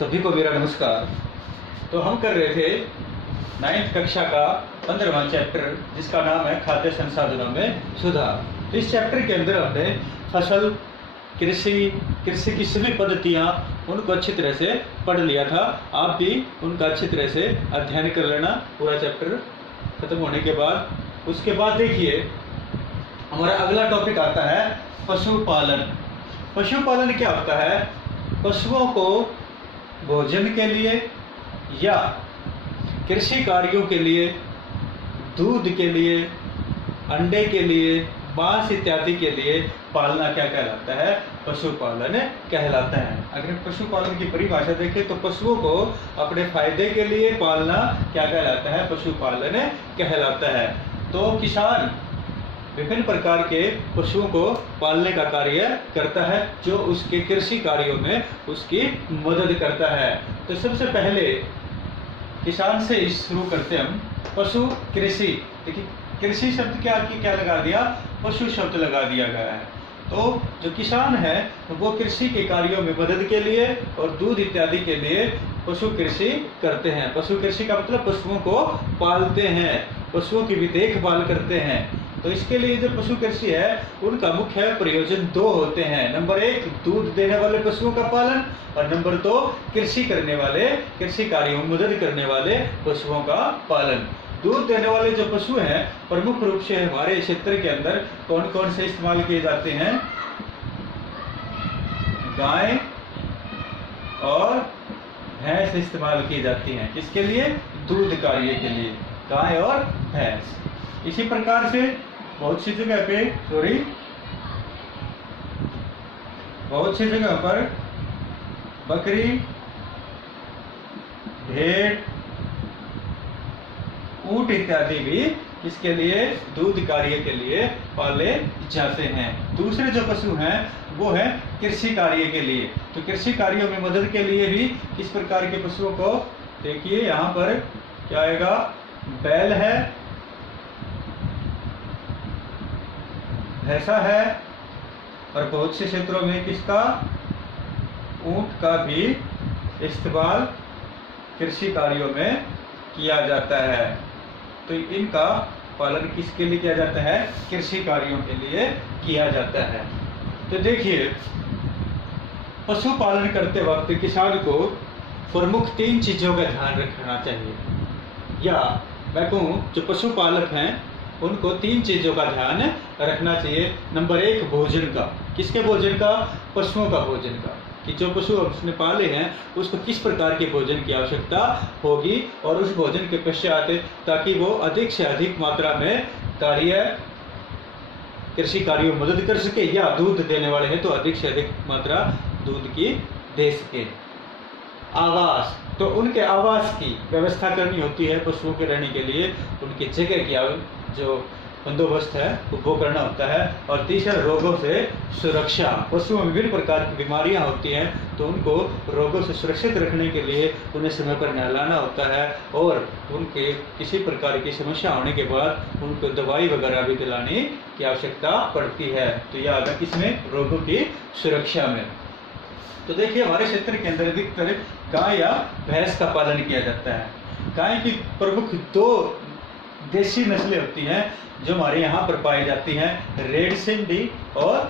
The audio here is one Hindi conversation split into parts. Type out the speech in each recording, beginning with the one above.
सभी को मेरा नमस्कार। तो हम कर रहे थे 9th कक्षा का 15वां चैप्टर जिसका नाम है खाद्य संसाधनों में सुधार। इस चैप्टर के अंदर हमने फसल, कृषि की सभी पद्धतियाँ उनको अच्छी तरह से पढ़ लिया था। आप भी उनका अच्छी तरह से अध्ययन कर लेना पूरा चैप्टर खत्म होने के बाद। उसके बाद देखिए हमारा अगला टॉपिक आता है पशुपालन। पशुपालन क्या होता है? पशुओं को भोजन के लिए या कृषि कार्यों के लिए, दूध के लिए, अंडे के लिए, मांस इत्यादि के लिए पालना क्या कहलाता है? पशुपालन कहलाता है। अगर पशुपालन की परिभाषा देखें तो पशुओं को अपने फायदे के लिए पालना क्या कहलाता है? पशुपालन कहलाता है। तो किसान विभिन्न प्रकार के पशुओं को पालने का कार्य करता है जो उसके कृषि कार्यों में उसकी मदद करता है। तो सबसे पहले किसान से शुरू करते हम पशु कृषि। देखिए कृषि शब्द क्या लगा दिया? पशु शब्द लगा दिया गया है। तो जो किसान है वो कृषि के कार्यों में मदद के लिए और दूध इत्यादि के लिए पशु कृषि करते हैं। पशु कृषि का मतलब पशुओं को पालते हैं, पशुओं की भी देखभाल करते हैं। तो इसके लिए जो पशु कृषि है उनका मुख्य प्रयोजन दो होते हैं। नंबर 1 दूध देने वाले पशुओं का पालन और नंबर 2 कृषि करने वाले, कृषि कार्यों में मदद करने वाले पशुओं का पालन। दूध देने वाले जो पशु हैं प्रमुख रूप से हमारे क्षेत्र के अंदर कौन कौन से इस्तेमाल किए जाते हैं? गाय और भैंस इस्तेमाल की जाती हैं। किसके लिए? दूध कार्य के लिए, गाय और भैंस। इसी प्रकार से बहुत सी जगह पर बकरी, भेड़, ऊंट इत्यादि भी इसके लिए दूध कार्य के लिए पाले जाते हैं। दूसरे जो पशु हैं वो है कृषि कार्य के लिए। तो कृषि कार्यों में मदद के लिए भी किस प्रकार के पशुओं को देखिए यहाँ पर क्या आएगा? बैल है, भैंसा है और बहुत से क्षेत्रों में किसका? ऊंट का भी इस्तेमाल कृषि कार्यों में किया जाता है। तो इनका पालन किसके लिए किया जाता है? कृषि कार्यों के लिए किया जाता है। तो देखिए पशुपालन करते वक्त किसान को प्रमुख 3 चीजों का ध्यान रखना चाहिए, या मैं कहूँ जो पशुपालक हैं उनको 3 चीजों का ध्यान रखना चाहिए। नंबर 1 भोजन का। किसके भोजन का? पशुओं का भोजन का, कि जो पशु उसने पाले हैं उसको किस प्रकार के भोजन की आवश्यकता होगी और उस भोजन के पश्चात ताकि वो अधिक से अधिक मात्रा में कृषि कार्यों में मदद कर सके, या दूध देने वाले हैं तो अधिक से अधिक मात्रा दूध की दे सके। आवास, तो उनके आवास की व्यवस्था करनी होती है पशुओं के रहने के लिए, उनकी जगह की जो बंदोबस्त है वो करना होता है। और तीसरा रोगों से सुरक्षा। पशुओं में विभिन्न प्रकार की बीमारियां होती हैं तो उनको रोगों से सुरक्षित रखने के लिए उन्हें समय पर नहलाना होता है और उनके किसी प्रकार की समस्या होने के बाद उनको दवाई वगैरह भी दिलाने की आवश्यकता पड़ती है। तो यह आ गया किसमें? रोगों की सुरक्षा में। तो देखिए हमारे क्षेत्र के अंदर अधिकतर गाय या भैंस का पालन किया जाता है। गाय की प्रमुख 2 देसी नस्लें होती हैं जो हमारे यहाँ पर पाई जाती हैं, रेड सिंधी और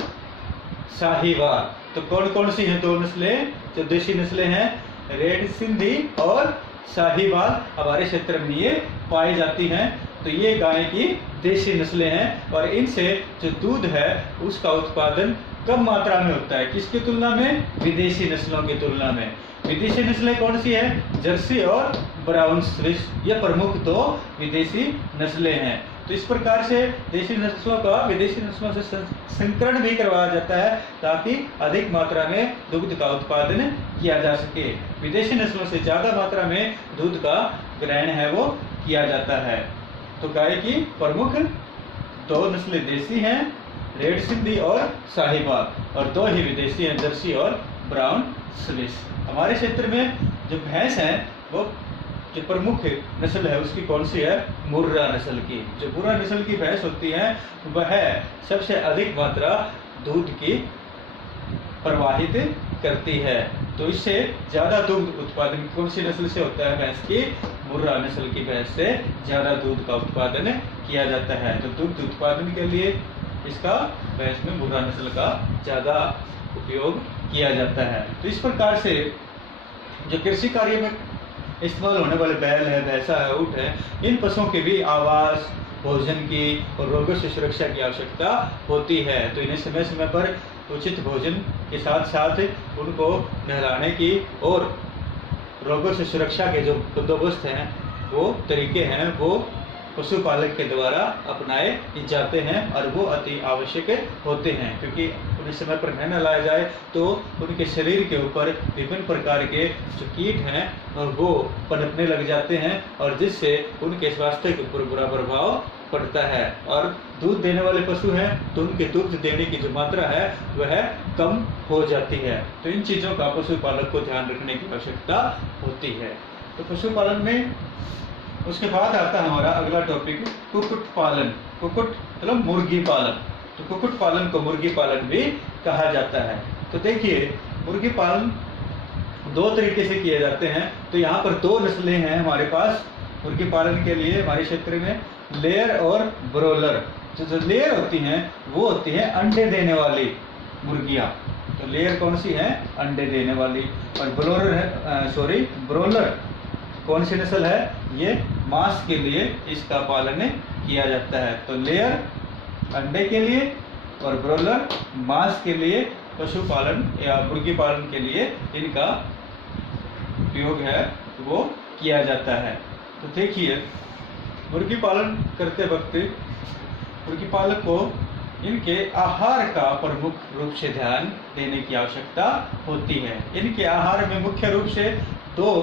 साहिवाल। तो कौन कौन सी हैं 2 नस्लें जो देसी नस्लें हैं? रेड सिंधी और साहिवाल हमारे क्षेत्र में ये पाई जाती हैं। तो ये गाय की देसी नस्लें हैं और इनसे जो दूध है उसका उत्पादन कम मात्रा में होता है। किसकी तुलना में? विदेशी नस्लों की तुलना में। विदेशी नस्लें कौन सी है? जर्सी और ब्राउन स्विस, ये प्रमुख 2 विदेशी नस्लें हैं। तो इस प्रकार से देसी नस्लों का विदेशी नस्लों से संकरण भी करवाया जाता है ताकि अधिक मात्रा में दूध का उत्पादन किया जा सके। विदेशी नस्लों से ज्यादा मात्रा में दूध का ग्रहण है वो किया जाता है। तो गाय की प्रमुख 2 नस्लें देसी हैं, रेड सिंधी और साहिवाल, और 2 ही विदेशी हैं, जर्सी और ब्राउन स्विस। हमारे क्षेत्र में जो भैंस है वो जो प्रमुख नस्ल है उसकी कौन सी है? मुर्रा नस्ल की। जो मुर्रा नस्ल की भैंस होती है वह सबसे अधिक मात्रा दूध की प्रवाहित करती है। तो इससे ज़्यादा दूध उत्पादन कौन सी नस्ल से होता है? भैंस की मुर्रा नस्ल की भैंस से ज़्यादा दूध का उत्पादन किया जाता है। तो दूध उत्पादन के लिए इसका भैंस में मुर्रा नस्ल का ज़्यादा उपयोग किया जाता है। तो इस प्रकार से जो कृषि कार्य में इस्तेमाल होने वाले बैल है, भैंसा है, ऊँट है, इन पशुओं के भी आवास, भोजन की और रोगों से सुरक्षा की आवश्यकता होती है। तो इन्हें समय समय पर उचित भोजन के साथ साथ उनको नहलाने की और रोगों से सुरक्षा के जो बंदोबस्त हैं, वो तरीके हैं, वो पशुपालक के द्वारा अपनाए जाते हैं और वो अति आवश्यक होते हैं। क्योंकि उन्हें समय पर न नहलाया जाए तो उनके शरीर के ऊपर विभिन्न प्रकार के जो कीट हैं वो पनपने लग जाते हैं और जिससे उनके स्वास्थ्य के ऊपर बुरा प्रभाव पड़ता है। और दूध देने वाले पशु हैं तो उनके दूध देने की जो मात्रा है वह कम हो जाती है। तो इन चीज़ों का पशुपालक को ध्यान रखने की आवश्यकता होती है। तो पशुपालन में उसके बाद आता है हमारा अगला टॉपिक कुक्कुट पालन। कुक्कुट मतलब मुर्गी पालन। तो कुक्कुट पालन को मुर्गी पालन भी कहा जाता है। तो देखिए, मुर्गी पालन दो तरीके से किए जाते हैं। तो यहाँ पर दो नस्लें हैं हमारे पास मुर्गी पालन के लिए हमारे क्षेत्र में, लेयर और ब्रोलर। तो जो लेयर होती हैं वो होती है अंडे देने वाली मुर्गियाँ। तो लेयर कौन सी है? अंडे देने वाली। और ब्रोलर कौन सी नस्ल है? ये मांस के लिए इसका पालन किया जाता है। तो लेयर अंडे के लिए और ब्रोलर मांस के लिए पशुपालन या मुर्गी पालन के लिए इनका उपयोग है वो किया जाता है। तो देखिए, मुर्गी पालन करते वक्त मुर्गी पालक को इनके आहार का प्रमुख रूप से ध्यान देने की आवश्यकता होती है। इनके आहार में मुख्य रूप से दो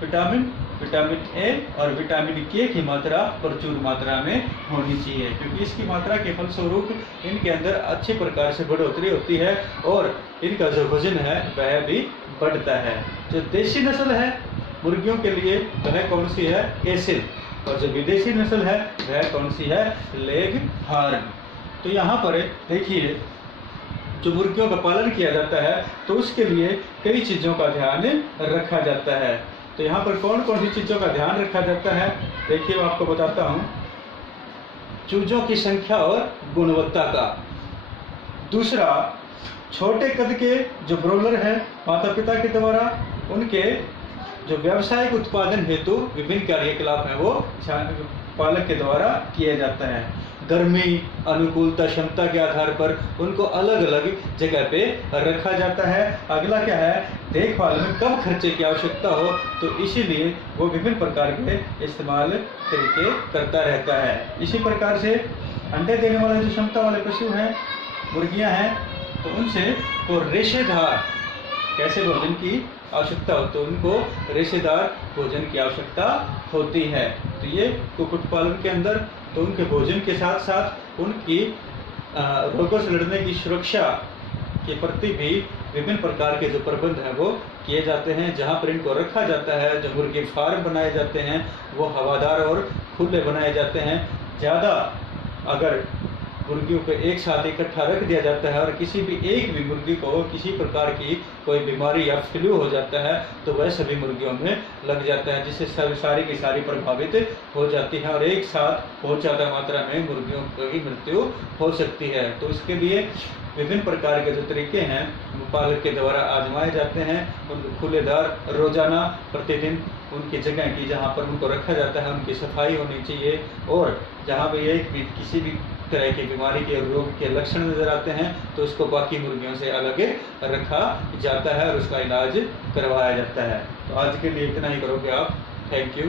विटामिन ए और विटामिन के की मात्रा प्रचुर मात्रा में होनी चाहिए, क्योंकि इसकी मात्रा के फलस्वरूप इनके अंदर अच्छी प्रकार से बढ़ोतरी होती है और इनका जो वजन है वह भी बढ़ता है। जो देशी नस्ल है मुर्गियों के लिए वह कौन सी है? एसिल। और जो विदेशी नस्ल है वह कौन सी है? Leg horn. तो यहाँ पर देखिए, जो मुर्गियों का पालन किया जाता है तो उसके लिए कई चीज़ों का ध्यान रखा जाता है। तो यहाँ पर कौन कौन सी चीज़ों का ध्यान रखा जाता है देखिए, मैं आपको बताता हूँ। चूजों की संख्या और गुणवत्ता का। दूसरा, छोटे कद के जो ब्रोलर हैं माता पिता के द्वारा उनके जो व्यावसायिक उत्पादन हेतु विभिन्न कार्यकलाप हैं वो पालक के द्वारा किया जाता है। गर्मी अनुकूलता क्षमता के आधार पर उनको अलग अलग जगह पे रखा जाता है। अगला क्या है? देखभाल में कम खर्चे की आवश्यकता हो तो इसीलिए वो विभिन्न प्रकार के इस्तेमाल तरीके करता रहता है। इसी प्रकार से अंडे देने वाले जो क्षमता वाले पशु हैं, मुर्गियां हैं, तो उनसे वो रेशेदार कैसे भोजन की आवश्यकता हो तो उनको रेशेदार भोजन की आवश्यकता होती है। तो ये कुक्कुट पालन के अंदर तो उनके भोजन के साथ साथ उनकी रोगों से लड़ने की सुरक्षा के प्रति भी विभिन्न प्रकार के जो प्रबंध हैं वो किए जाते हैं। जहाँ पर इनको रखा जाता है, जो मुर्गी फार्म बनाए जाते हैं वो हवादार और खुले बनाए जाते हैं। ज़्यादा अगर मुर्गियों को एक साथ इकट्ठा रख दिया जाता है और किसी भी एक भी मुर्गी को किसी प्रकार की कोई बीमारी या फ्लू हो जाता है तो वह सभी मुर्गियों में लग जाता है, जिससे सारी की सारी प्रभावित हो जाती है और एक साथ बहुत ज़्यादा मात्रा में मुर्गियों की मृत्यु हो सकती है। तो इसके लिए विभिन्न प्रकार के जो तरीके हैं पालक के द्वारा आजमाए जाते हैं। उनको खुलेदार रोजाना प्रतिदिन उनकी जगह की जहाँ पर उनको रखा जाता है उनकी सफाई होनी चाहिए और जहाँ पर एक भी किसी भी तरह की बीमारी के रोग के लक्षण नजर आते हैं तो उसको बाकी मुर्गियों से अलग रखा जाता है और उसका इलाज करवाया जाता है। तो आज के लिए इतना ही करोगे आप। Thank you.